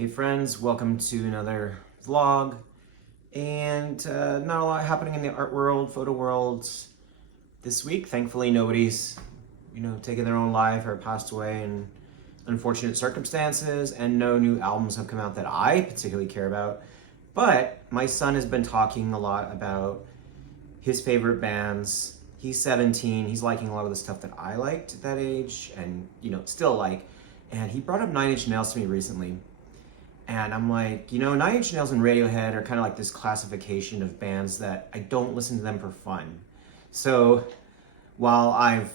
Hey friends, welcome to another vlog. And not a lot happening in the art world, photo world this week. Thankfully, nobody's, taken their own life or passed away in unfortunate circumstances, and no new albums have come out that I particularly care about. But my son has been talking a lot about his favorite bands. He's 17. He's liking a lot of the stuff that I liked at that age, and still like. And he brought up Nine Inch Nails to me recently. And I'm like, Nine Inch Nails and Radiohead are kind of like this classification of bands that I don't listen to them for fun. So while I've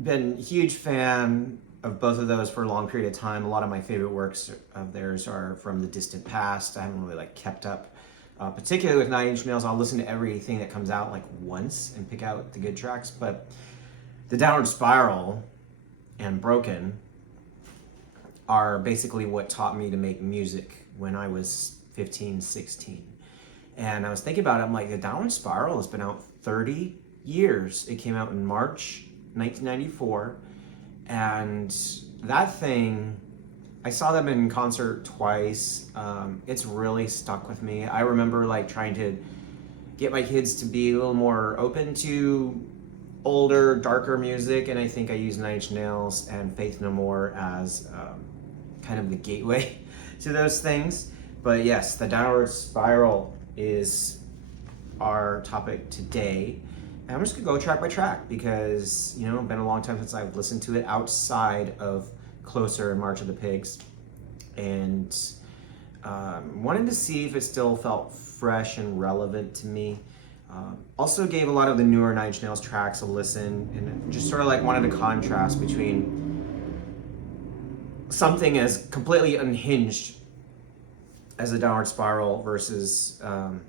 been a huge fan of both of those for a long period of time, a lot of my favorite works of theirs are from the distant past. I haven't really kept up, particularly with Nine Inch Nails. I'll listen to everything that comes out once and pick out the good tracks. But the Downward Spiral and Broken are basically what taught me to make music when I was 15, 16. And I was thinking about it, I'm like, the Downward Spiral has been out 30 years. It came out in March 1994. And that thing, I saw them in concert twice. It's really stuck with me. I remember trying to get my kids to be a little more open to older, darker music. And I think I used Nine Inch Nails and Faith No More as kind of the gateway to those things. But yes, the Downward Spiral is our topic today. And I'm just gonna go track by track because, it's been a long time since I've listened to it outside of Closer and March of the Pigs. And wanted to see if it still felt fresh and relevant to me. Also gave a lot of the newer Nine Inch Nails tracks a listen and just sort of wanted a contrast between something as completely unhinged as a Downward Spiral versus, Trent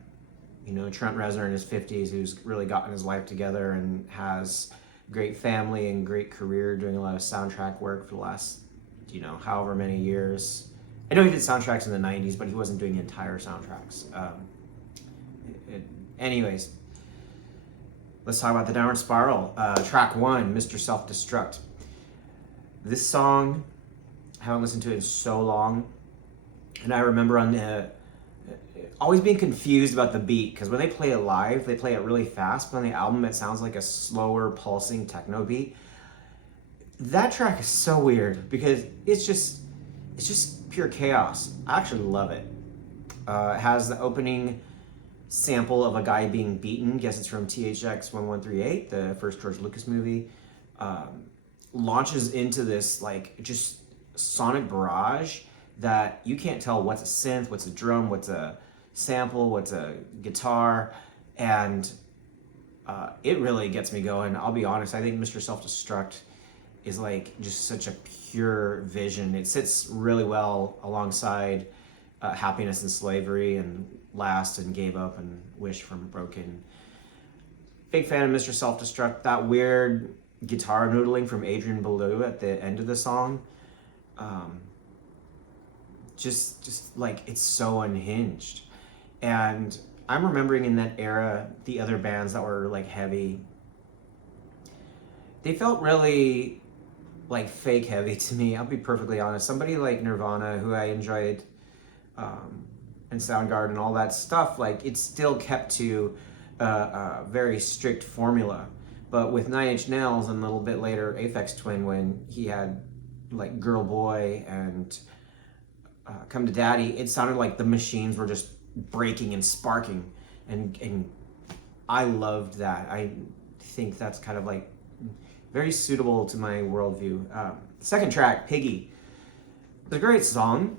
Reznor in his 50s, who's really gotten his life together and has great family and great career doing a lot of soundtrack work for the last, however many years. I know he did soundtracks in the 90s, but he wasn't doing entire soundtracks. Anyways, let's talk about the Downward Spiral. Track 1, Mr. Self-Destruct. This song, I haven't listened to it in so long, and I remember always being confused about the beat, because when they play it live, they play it really fast, but on the album it sounds like a slower pulsing techno beat. That track is so weird because it's just pure chaos. I actually love it. It has the opening sample of a guy being beaten. Guess it's from THX 1138, the first George Lucas movie. Launches into this just sonic barrage that you can't tell what's a synth, what's a drum, what's a sample, what's a guitar, and it really gets me going. I'll be honest, I think Mr. Self-Destruct is just such a pure vision. It sits really well alongside Happiness and Slavery and Last and Gave Up and Wish from Broken. Big fan of Mr. Self-Destruct. That weird guitar noodling from Adrian Belew at the end of the song, it's so unhinged. And I'm remembering in that era, the other bands that were heavy, they felt really fake heavy to me. I'll be perfectly honest. Somebody like Nirvana, who I enjoyed, and Soundgarden and all that stuff, it still kept to a very strict formula. But with Nine Inch Nails and a little bit later Aphex Twin, when he had Girl Boy and Come to Daddy, it sounded like the machines were just breaking and sparking, and I loved that. I think that's kind of very suitable to my worldview. Second track, Piggy. It's a great song.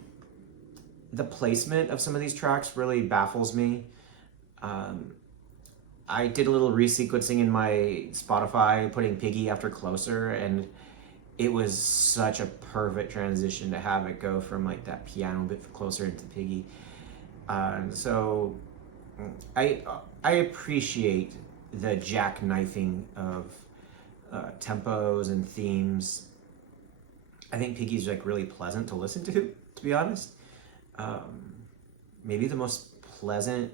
The placement of some of these tracks really baffles me. I did a little resequencing in my Spotify, putting Piggy after Closer, and it was such a perfect transition to have it go from that piano bit closer into Piggy. So I appreciate the jackknifing of tempos and themes. I think Piggy's really pleasant to listen to be honest. Maybe the most pleasant,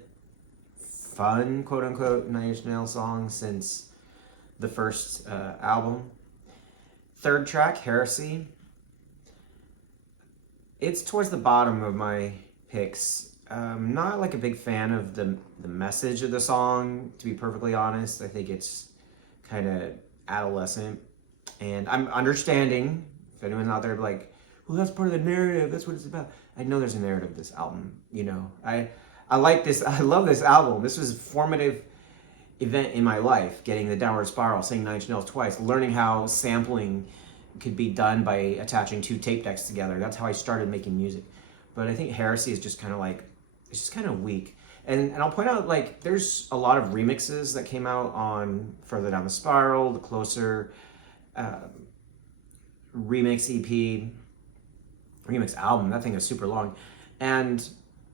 fun, quote unquote, Nine Inch Nails song since the first album. Third track, Heresy. It's towards the bottom of my picks. Not like a big fan of the message of the song, to be perfectly honest. I think it's kind of adolescent, and I'm understanding if anyone's out there like, well, that's part of the narrative. That's what it's about. I know there's a narrative of this album. You know, I like this. I love this album. This was a formative event in my life. Getting the Downward Spiral, singing Nine Inch Nails twice, learning how sampling could be done by attaching two tape decks together. That's how I started making music. But I think Heresy is just kind of like, it's just kind of weak. And I'll point out, like, there's a lot of remixes that came out on Further Down the Spiral, the Closer remix EP, remix album. That thing is super long. And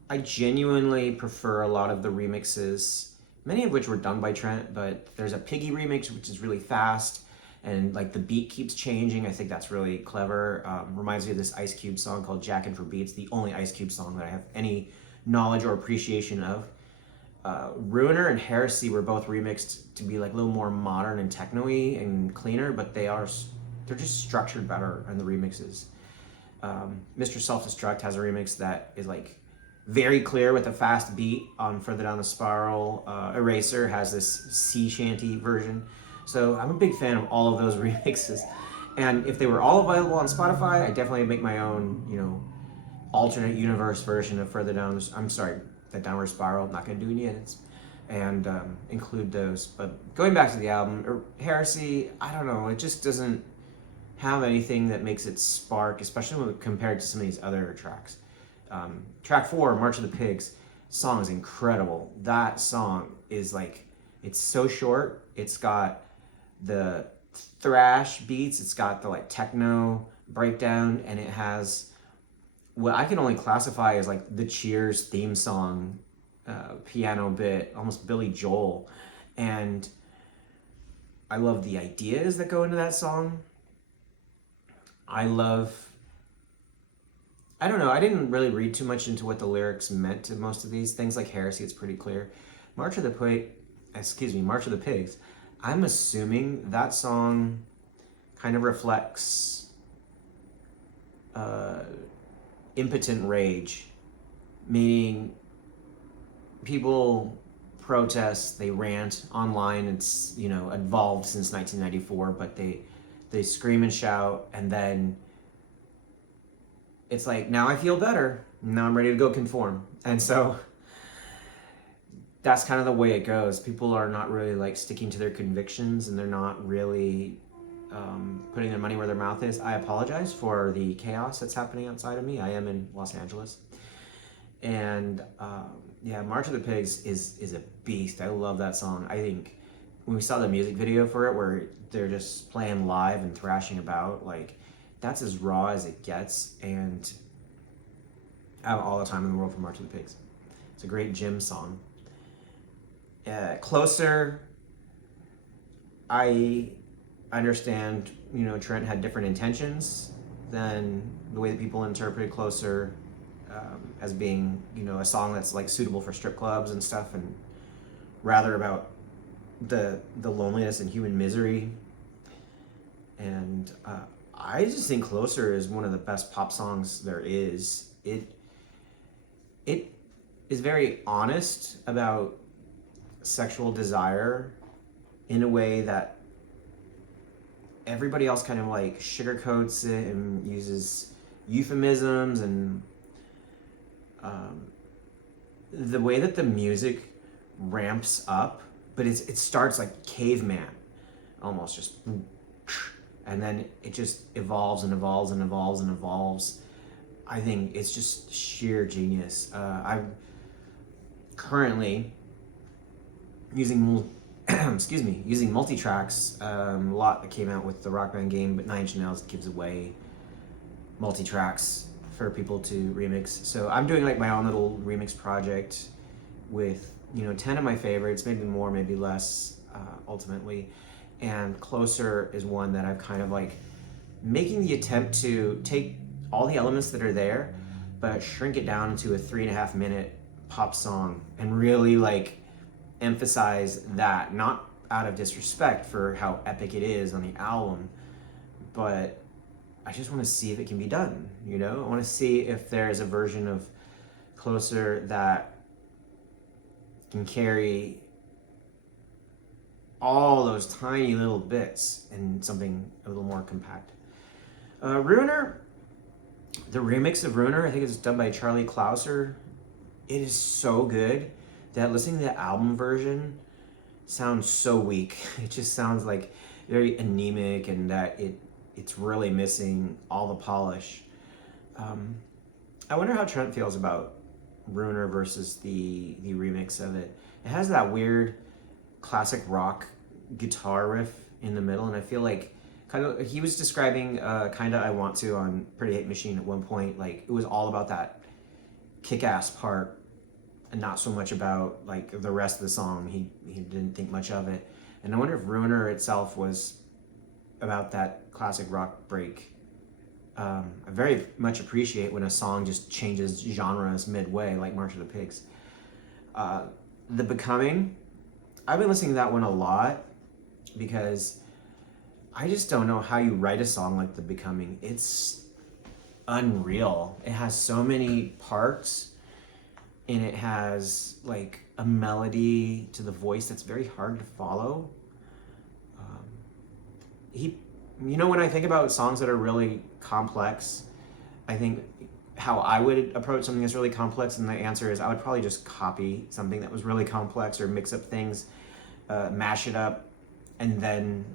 I genuinely prefer a lot of the remixes, many of which were done by Trent, but there's a Piggy remix, which is really fast. And like the beat keeps changing. I think that's really clever. Reminds me of this Ice Cube song called Jackin' for Beats, the only Ice Cube song that I have any knowledge or appreciation of. Ruiner and Heresy were both remixed to be like a little more modern and techno-y and cleaner, but they're just structured better in the remixes. Mr. Self-Destruct has a remix that is like very clear with a fast beat on Further Down the Spiral. Eraser has this sea shanty version. So I'm a big fan of all of those remixes. And if they were all available on Spotify, I definitely make my own, alternate universe version of Further Down. I'm sorry, the Downward Spiral. I'm not going to do any edits and include those. But going back to the album, Heresy, I don't know. It just doesn't have anything that makes it spark, especially when compared to some of these other tracks. Track 4, March of the Pigs, song is incredible. That song is like, it's so short. It's got the thrash beats, it's got the like techno breakdown, and it has what I can only classify as like the Cheers theme song piano bit, almost Billy Joel. And I love the ideas that go into that song. I don't know, I didn't really read too much into what the lyrics meant to most of these things. Like Heresy, it's pretty clear. March of the Pigs, I'm assuming that song kind of reflects impotent rage, meaning people protest, they rant online. It's evolved since 1994, but they scream and shout, and then it's like, now I feel better, now I'm ready to go conform. And so that's kind of the way it goes. People are not really like sticking to their convictions, and they're not really putting their money where their mouth is. I apologize for the chaos that's happening outside of me. I am in Los Angeles. And March of the Pigs is a beast. I love that song. I think when we saw the music video for it, where they're just playing live and thrashing about, like, that's as raw as it gets. And I have all the time in the world for March of the Pigs. It's a great gym song. Closer, I understand, Trent had different intentions than the way that people interpret Closer as being, a song that's like suitable for strip clubs and stuff, and rather about the loneliness and human misery. And I just think Closer is one of the best pop songs there is. It is very honest about sexual desire in a way that everybody else kind of like sugarcoats it and uses euphemisms, and the way that the music ramps up, but it starts like caveman, almost just, and then it just evolves and evolves and evolves and evolves. I think it's just sheer genius. I'm currently using using multi-tracks, a lot that came out with the Rock Band game, but Nine Inch Nails gives away multi-tracks for people to remix. So I'm doing like my own little remix project with 10 of my favorites, maybe more, maybe less, ultimately. And Closer is one that I've kind of like making the attempt to take all the elements that are there, but shrink it down into a 3.5 minute pop song, and really like emphasize that, not out of disrespect for how epic it is on the album, but I just want to see if it can be done. I want to see if there's a version of Closer that can carry all those tiny little bits in something a little more compact. Ruiner, the remix of Ruiner, I think it's done by Charlie Clouser. It is so good that listening to the album version sounds so weak. It just sounds like very anemic, and that it's really missing all the polish. I wonder how Trent feels about Ruiner versus the remix of it. It has that weird classic rock guitar riff in the middle, and I feel like he was describing Kinda I Want To on Pretty Hate Machine at one point. Like, it was all about that kick-ass part and not so much about like the rest of the song. He didn't think much of it. And I wonder if Ruiner itself was about that classic rock break. I very much appreciate when a song just changes genres midway, like March of the Pigs. The Becoming, I've been listening to that one a lot because I just don't know how you write a song like The Becoming. It's unreal. It has so many parts, and it has like a melody to the voice that's very hard to follow. When I think about songs that are really complex, I think how I would approach something that's really complex, and the answer is I would probably just copy something that was really complex or mix up things, mash it up, and then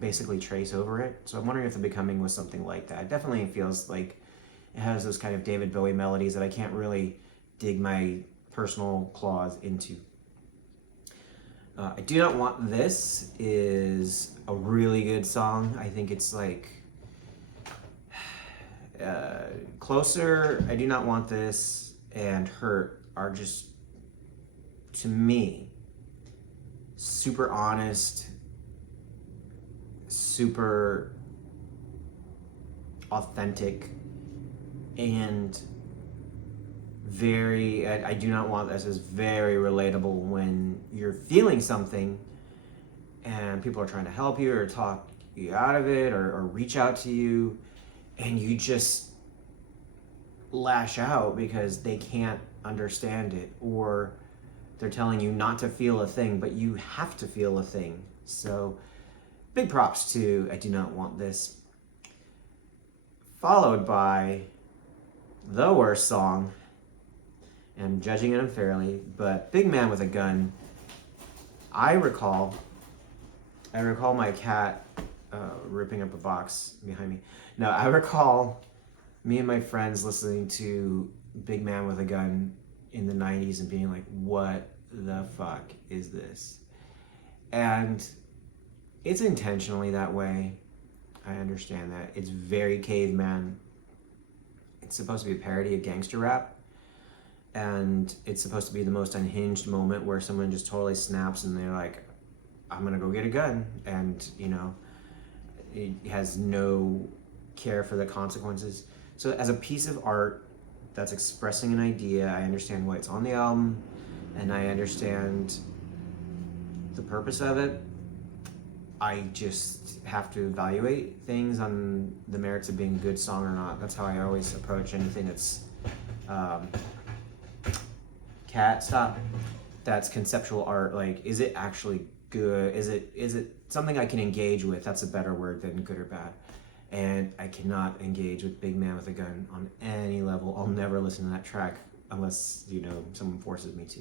basically trace over it. So I'm wondering if The Becoming was something like that. It definitely feels like it has those kind of David Bowie melodies that I can't really dig my personal claws into. I Do Not Want This is a really good song. I think it's like Closer, I Do Not Want This, and Hurt are just, to me, super honest, super authentic, and very, I Do Not Want This is very relatable when you're feeling something and people are trying to help you or talk you out of it, or reach out to you, and you just lash out because they can't understand it, or they're telling you not to feel a thing, but you have to feel a thing. So big props to I Do Not Want This. Followed by the worst song, and I'm judging it unfairly, but Big Man with a Gun. I recall my cat ripping up a box behind me. No, I recall me and my friends listening to Big Man with a Gun in the 90s and being like, what the fuck is this? And it's intentionally that way. I understand that. It's very caveman. It's supposed to be a parody of gangster rap. And it's supposed to be the most unhinged moment where someone just totally snaps and they're like, I'm gonna go get a gun. And, it has no care for the consequences. So as a piece of art that's expressing an idea, I understand why it's on the album, and I understand the purpose of it. I just have to evaluate things on the merits of being a good song or not. That's how I always approach anything that's cat stop. That's conceptual art. Like, is it actually good? Is it something I can engage with? That's a better word than good or bad. And I cannot engage with Big Man with a Gun on any level. I'll never listen to that track unless someone forces me to.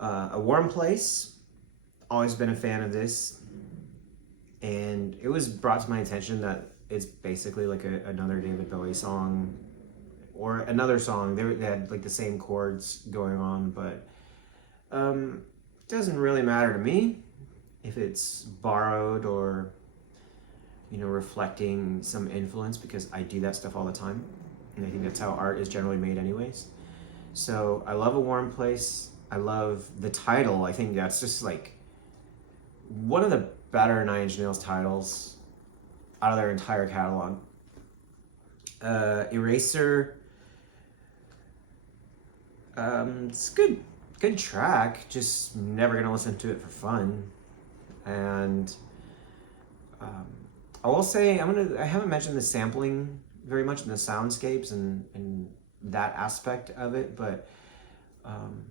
A Warm Place. Always been a fan of this, and it was brought to my attention that it's basically like another David Bowie song, or another song. They had like the same chords going on, but it doesn't really matter to me if it's borrowed or reflecting some influence, because I do that stuff all the time, and I think that's how art is generally made anyways. So I love A Warm Place. I love the title. I think that's just like one of the better Nine Inch Nails titles out of their entire catalog. Eraser. It's good track. Just never gonna listen to it for fun. And I will say I haven't mentioned the sampling very much in the soundscapes and that aspect of it, but um,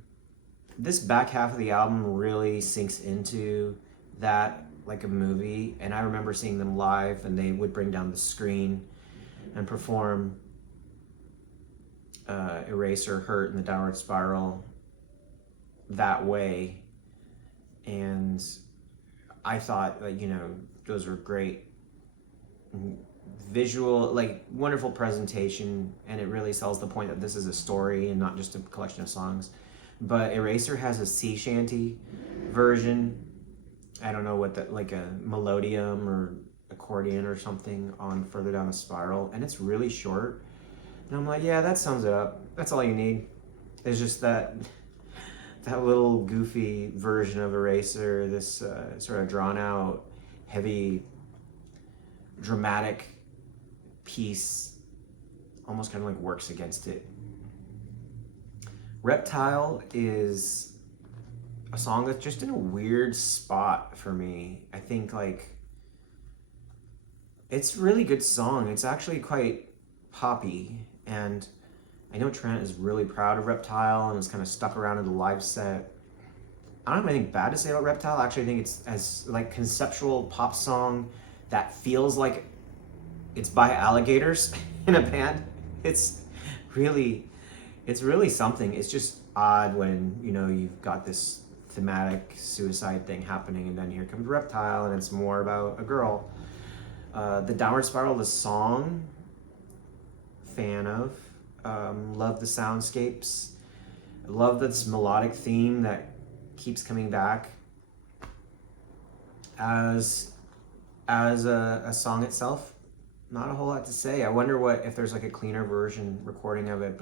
this back half of the album really sinks into that like a movie. And I remember seeing them live, and they would bring down the screen and perform Eraser, Hurt, and the Downward Spiral that way. And I thought, like, you know, those were great visual, like wonderful presentation, and it really sells the point that this is a story and not just a collection of songs. But Eraser has a sea shanty version. I don't know what that, like a melodium or accordion or something on Further Down the Spiral, and it's really short. And I'm like, yeah, that sums it up. That's all you need. It's just that little goofy version of Eraser, this sort of drawn out, heavy, dramatic piece, almost kind of like works against it. Reptile is a song that's just in a weird spot for me. I think like it's a really good song. It's actually quite poppy, and I know Trent is really proud of Reptile and is kind of stuck around in the live set. I don't have anything bad to say about Reptile. Actually, I think it's as like conceptual pop song that feels like it's by alligators in a band. It's really something. It's just odd when, you know, you've got this thematic suicide thing happening, and then here comes Reptile, and it's more about a girl. The Downward Spiral, the song, fan of. Love the soundscapes. Love this melodic theme that keeps coming back as a song itself. Not a whole lot to say. I wonder if there's like a cleaner version recording of it,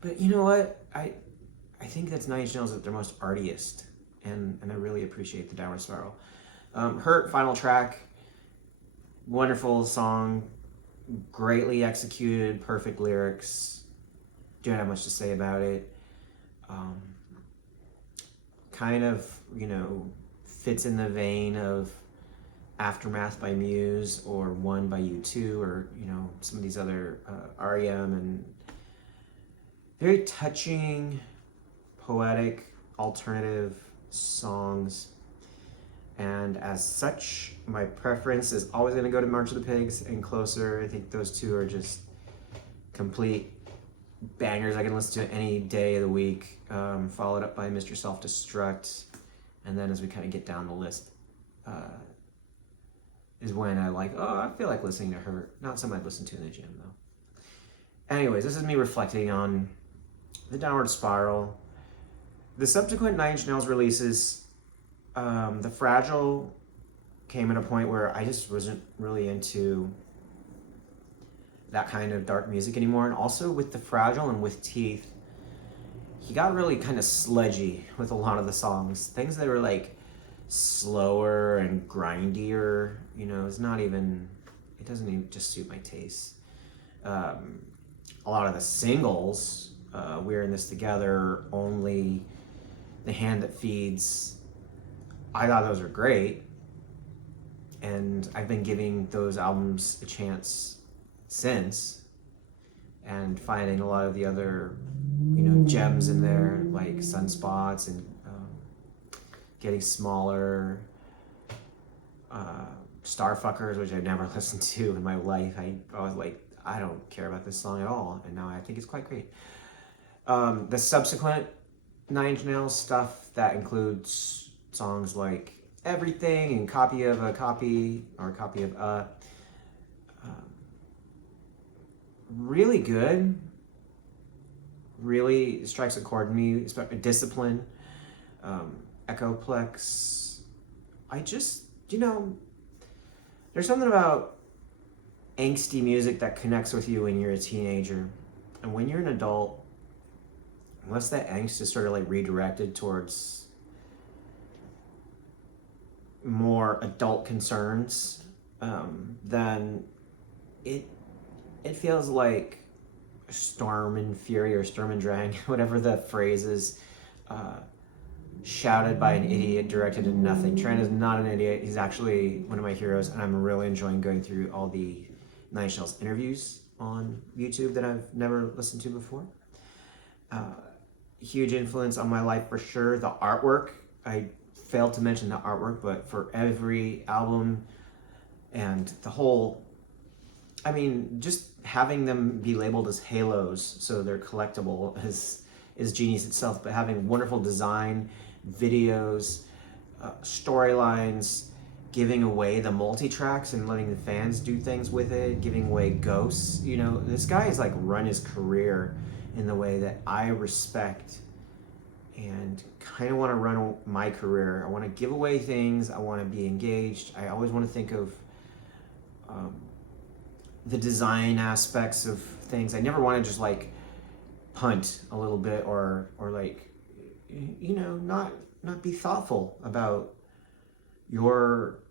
but you know what? I think that's Nine Inch Nails at their most artiest, and I really appreciate the Downward Spiral. Hurt, final track, wonderful song, greatly executed, perfect lyrics. Don't have much to say about it. Kind of, you know, fits in the vein of Aftermath by Muse or One by U2, or, you know, some of these other REM, and very touching, poetic, alternative songs. And as such, my preference is always going to go to March of the Pigs and Closer. I think those two are just complete bangers I can listen to any day of the week, followed up by Mr. Self-Destruct. And then as we kind of get down the list, is when I I feel like listening to Hurt. Not something I'd listen to in the gym, though. Anyways, this is me reflecting on the Downward Spiral. The subsequent Nine Inch Nails releases, The Fragile came at a point where I just wasn't really into that kind of dark music anymore. And also with The Fragile and with Teeth, he got really kind of sludgy with a lot of the songs. Things that were like slower and grindier, you know, it doesn't even just suit my taste. A lot of the singles, We're in This Together, Only, The Hand That Feeds, I thought those were great. And I've been giving those albums a chance since, and finding a lot of the other, you know, gems in there, like Sunspots and Getting Smaller, Starfuckers, which I've never listened to in my life. I was like, I don't care about this song at all, and now I think it's quite great. The subsequent Nine Inch Nails stuff, that includes songs like Everything and Copy of a Copy, or Copy of really good, really strikes a chord in me, especially Discipline, Echoplex. I just, you know, there's something about angsty music that connects with you when you're a teenager. And when you're an adult, unless that angst is sort of like redirected towards more adult concerns, then it feels like Storm and Fury, or Sturm and Drang, whatever the phrase is. shouted by an idiot, directed to nothing. Trent is not an idiot. He's actually one of my heroes, and I'm really enjoying going through all the Nine Inch Nails interviews on YouTube that I've never listened to before. Huge influence on my life for sure. The artwork, I failed to mention the artwork, but for every album and the whole, I mean, just having them be labeled as halos so they're collectible is genius itself, but having wonderful design, videos, storylines, giving away the multi-tracks and letting the fans do things with it, giving away ghosts. You know, this guy has like run his career in the way that I respect and kind of want to run my career. I want to give away things. I want to be engaged. I always want to think of the design aspects of things. I never want to just like punt a little bit or like, you know, not be thoughtful about your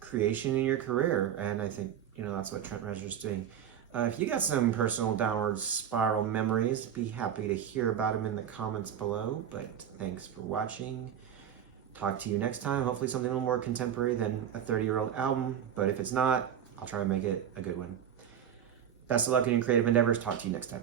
creation in your career. And I think, you know, that's what Trent Reznor's doing. If you got some personal downward spiral memories, be happy to hear about them in the comments below. But thanks for watching. Talk to you next time. Hopefully something a little more contemporary than a 30-year-old album. But if it's not, I'll try to make it a good one. Best of luck in your creative endeavors. Talk to you next time.